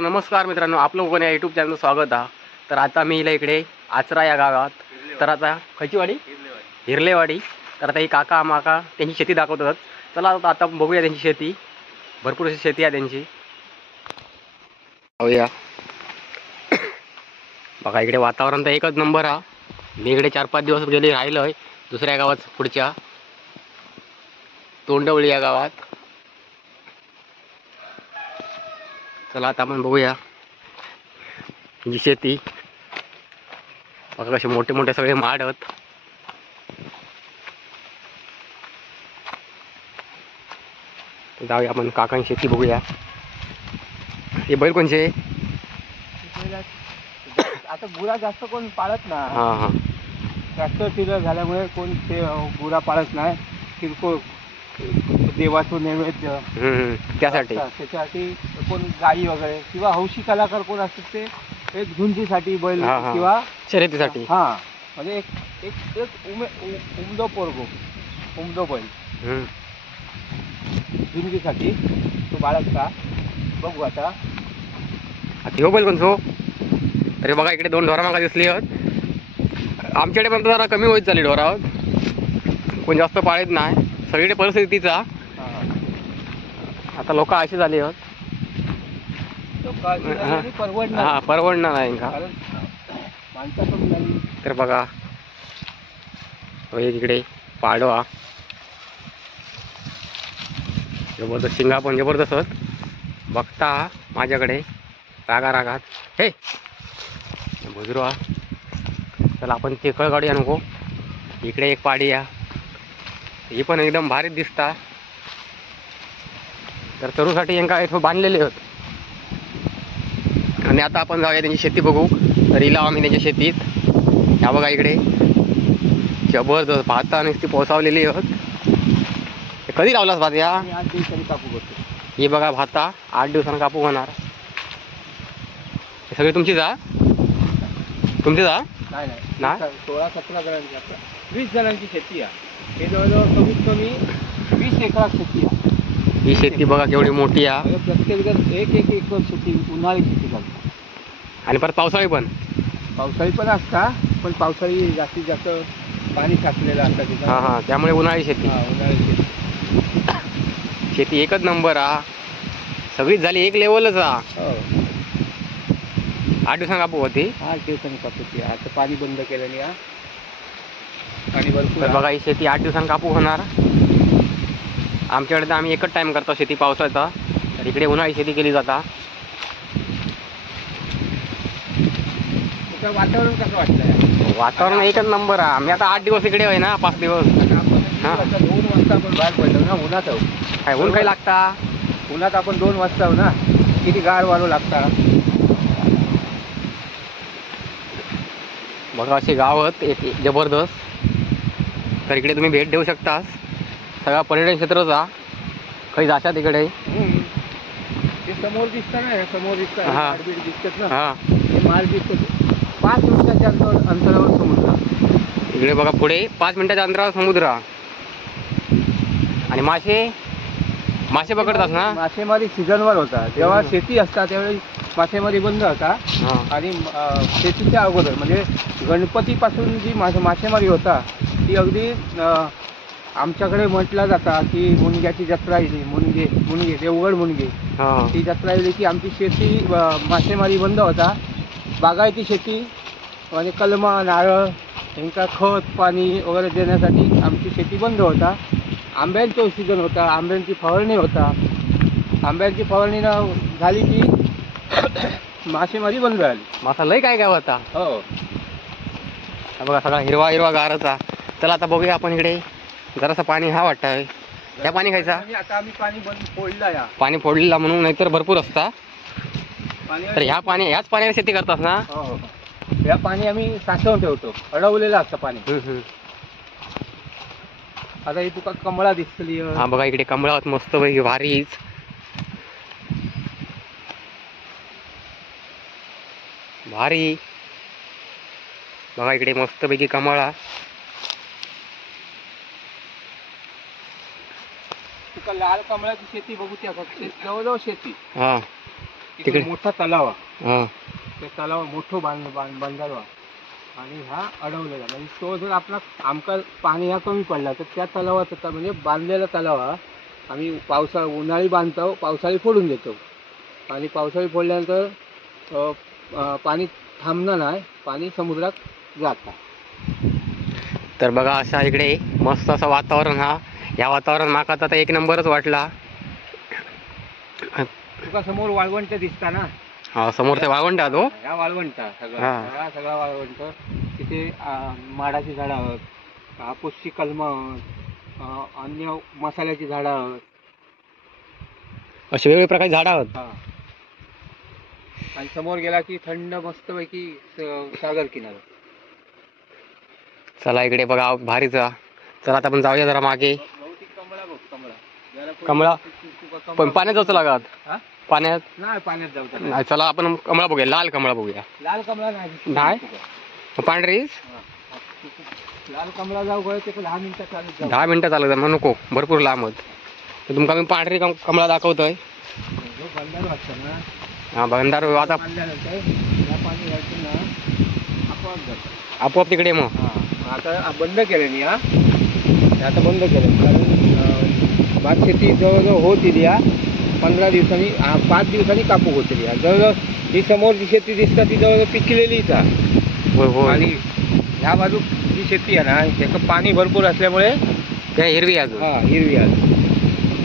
नमस्कार मित्रांनो, आपलं कोण या यूट्यूब चॅनलचं स्वागत आहे. तर आता मी इकडे आचरा या गावात, तर आता खयची वाडी, हिरलेवाडी. तर आता ही काका माका त्यांची शेती दाखवतात. चला आता बघूया त्यांची शेती. भरपूर अशी शेती आहे त्यांची. बघूया. बघा इकडे वातावरण तर एकच नंबर आहे. मी इकडे 4-5 दिवस गेले राहिलोय दुसऱ्या गावात, पुढच्या तोंडवळी या गावात. चला आता आपण बघूया ही शेती. बघा कसे मोठे मोठे सगळे माड आहेत. जाऊया आपण काकांची शेती बघूया. हे बैल कोणचे? आता गुरा जास्त कोण पाळत ना. हां हां. ट्रॅक्टर फिरर झाल्यामुळे कोण ते गुरा पाळत नाही. किरकोळ देवाचं नैवेद्य त्यासाठी त्याच्यासाठी कोण गाई वगैरे किंवा हौशी कलाकार कोण असतात ते एक झुंजीसाठी बैल किंवा शर्यतीसाठी. हा म्हणजे एक एक एक उमदो बैल झुंजीसाठी तो बाळगता. बघू आता ह्यो बैल कोणचो? तरी बघा इकडे 2 ढोरा मागा दिसली आहेत. आमच्याकडे पण जरा कमी होत चालली ढोरावर, कोण जास्त पाळत नाही. सगळीकडे परिस्थितीचा आता लोक अशी झाली आहेत. परवडणार नाही का माणसं कमी झाली. तर बघा इकडे पाडवा जबरदस्त, शिंगा पण जबरदस्त आहेत. बघता माझ्याकडे रागात हे बुजरू. चला आपण चिखळ काढूया नको. इकडे एक पाडी या, ही पण एकदम भारीच दिसता. तर चरूसाठी यांका इथं बांधलेले आहेत. आणि आता आपण जाऊया त्यांची शेती बघू. तर हिला आम्ही त्यांच्या शेतीत ह्या बघा इकडे जबरदस्त भात आणि ती पोसावलेली आहेत. कधी लावलास भात? या 8 दिवसांनी कापू करतो. ही बघा भाता 8 दिवसांनी कापू होणार. हे सगळे तुमची जा नाही 16-17 जणांची, 20 जणांची शेती आहे. हे जवळजवळ कमीत कमी 20 एकरात शेती आहे. ही शेती बघा केवढी मोठी आहे. प्रत्येक जण एक एकर शेती उन्हाळी शेती करतात. आणि परत पावसाळी पण असता, पण पावसाळी जास्तीत जास्त पाणी साचलेलं असतं तिथं. हां, त्यामुळे उन्हाळी शेती. उन्हाळी शेती शेती एकच नंबर आहे. सगळीच झाली एक लेवलच आहे. 8 दिवसांनी कापू होती. 8 दिवसांनी कापूची. आता पाणी बंद केल्याने पाणी भरपूर. बघा ही शेती 8 दिवसांनी कापू होणार. आमच्याकडे तर आम्ही एकच टाइम करतो शेती पावसाचा. तर इकडे उन्हाळी शेती केली जाता. वातावरण कसं वाटतंय? वातावरण एकच नंबर आहे. आम्ही आता 8 दिवस इकडे आहे ना, 5 दिवस. 2 वाजता आपण बाहेर पडलो ना उन्हात. काय ऊन काही लागता? उन्हात आपण 2 वाजता ना, किती गार वाळू लागता. बघा असे गाव आहेत एक जबरदस्त. तर इकडे तुम्ही भेट देऊ शकता. सगळा पर्यटन क्षेत्रचा काही जाशात इकडे. ते समोर दिसतं ना, समोर दिसतं मार्केट दिसतात ना. हां, माल दिसतो. 5 मिनिटाच्या अंतरावर समुद्र. इकडे बघा पुढे 5 मिनिटाच्या अंतरावर समुद्र. आणि मासे पकडतात ना. मासेमारी सीझनवर होता. जेव्हा शेती असता त्यावेळी मासेमारी बंद होता. आणि शेतीच्या अगोदर म्हणजे गणपतीपासून जी मासेमारी होता ती अगदी आमच्याकडे म्हटलं जाता की मुनग्याची जत्रा येईल. मुनगे देवगड मुनगे ती जत्रा येईल की आमची शेती मासेमारी बंद होता. बागायती शेती म्हणजे कलमा नारळ यांचा खत पाणी वगैरे देण्यासाठी आमची शेती बंद होता. आंब्यांचं सीझन होता. आंब्यांची फवारणी होता. आंब्यांची फवारणी झाली की मासेमारी बंद झाली. मासा लय काय होता. हो बघा सगळा हिरवा गारचा. चला आता बघूया आपण इकडे जरासं पाणी हा वाटतं. त्या पाणी खायचा. आता आम्ही पाणी फोडला. पाणी फोडलेला म्हणून, नाहीतर भरपूर असता. तर ह्याच पाण्याने शेती करतात ना. हो, या पाणी आम्ही साठवून ठेवतो. अडवलेलं असतं पाणी. आता ही तुका कमळा दिसली. हा बघा इकडे कमळा मस्त पैकी भारीच. भारी बघा इकडे मस्त पैकी कमळा. तुका लाल कमळाची शेती बघू त्या जवळजवळ शेती. तिकडे तिकडे? मोठा तलाव आहे. हां त्या तलाव मोठं बांधावा आणि हा अडवलेला म्हणजे तो जर आपला आमका पाणी हा कमी पडला तर त्या तलावाचा म्हणजे बांधलेला तलाव हा आम्ही उन्हाळी बांधतो, पावसाळी फोडून देतो आणि पावसाळी फोडल्यानंतर पाणी थांबणार नाही, पाणी समुद्रात जातं. तर बघा अशा इकडे मस्त असं वातावरण हा. या वातावरण माका आता एक नंबरच वाटला. तुका समोर वाळवंट दिसता ना, हा समोर ते वाळवंट आहे तो. ह्या वाळवंट सगळं हा. हा सगळा वाळवंट. तिथे माडाची झाडं आहेत, हापूसची कलमं आहेत, अन्य मसाल्याची झाडं आहेत. असे वेगवेगळे प्रकारचे झाडं आहेत. हा. आणि समोर गेला की थंड मस्तपैकी सागर किनारा. चला इकडे बघा भारीचा. चला आता आपण जाऊया जरा मागे. बहुतेक कमळा बघ, कमळा जरा पुढे कमळा? कमळा पण पाण्यात जायचं लागत. हा? पाण्यात नाही पाण्यात जाऊ त्याला. नाही. चला आपण कमळा बघूया, लाल कमळा बघूया. लाल कमळा नाही. नाही? पांढरीच हा. लाल कमळा जाऊ गए ते 10 मिनिटं चालत जाऊ. 10 मिनिटं चालत मग नको, भरपूर लांब होत. तर तुमका मी पांढरी कमळा दाखवतोय. जो बंधार वाटतं ना, हा बंधार आता बांधल्यानंतर या पाणी घ्यायचं ना आपोआप जातं. आपोआप तिकडे मग. हा आता बंद केलं मी. आता बंद केलं कारण भात शेती जवळजवळ होती या 15 दिवसांनी 5 दिवसांनी कापूक होती या. जवळजवळ ही समोर जी शेती दिसतात ती जवळजवळ पिकलेलीच आहे. होय होय. आणि ह्या बाजू जी शेती आहे ना त्याचं पाणी भरपूर असल्यामुळे त्या हिरवी अजून. हा हिरवी आहे.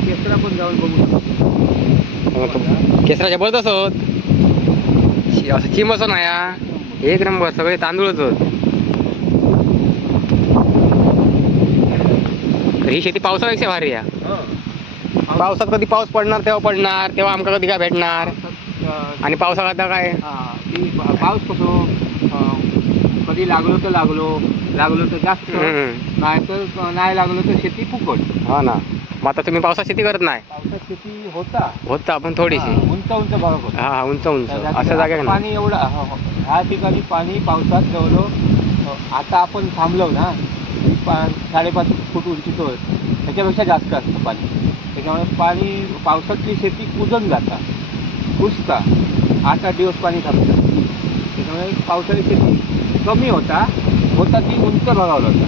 केसरा पण जाऊन बघू शकतो. केसरा जबरदस्त होत. असं चिम असं नाही. एक नंबर सगळे तांदूळच होत. तर ही शेती पावसापेक्षा भारी आहे. पावसात कधी पाऊस पडणार तेव्हा आमका कधी काय भेटणार. आणि पावसाळ्यात आता काय ती पाऊस कसो कधी लागलो तर जास्त, नाही तर नाही लागलो तर शेती फुकट. हा ना. मग आता तुम्ही पावसात शेती करत नाही. पावसात शेती होता पण थोडीशी उंच भाग होता. हा उंच अशा जागा नाही. पाणी एवढं ह्या ठिकाणी पाणी पावसात जवळजवळ आता आपण थांबलो ना 5.5 फूट उंचीतो त्याच्यापेक्षा जास्त असतं पाणी. त्याच्यामुळे पाणी पावसातली शेती कुजून जाता, कुजता. 8-8 दिवस पाणी थांबतं. त्याच्यामुळे पावसाळी शेती कमी होता ती उंच भागावर होता.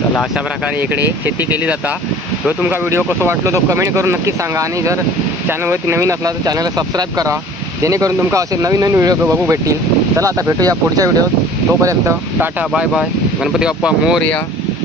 चला अशा प्रकारे इकडे शेती केली जाता. जो तुमचा व्हिडिओ कसं वाटलो तो कमेंट करून नक्की सांगा. आणि जर चॅनलवरती नवीन असला तर चॅनलला सबस्क्राईब करा, जेणेकरून तुमका असे नवीन व्हिडिओ बघू भेटतील. चला आता भेटूया पुढच्या व्हिडिओत. तोपर्यंत tata bye bye. Ganpati Bappa Morya.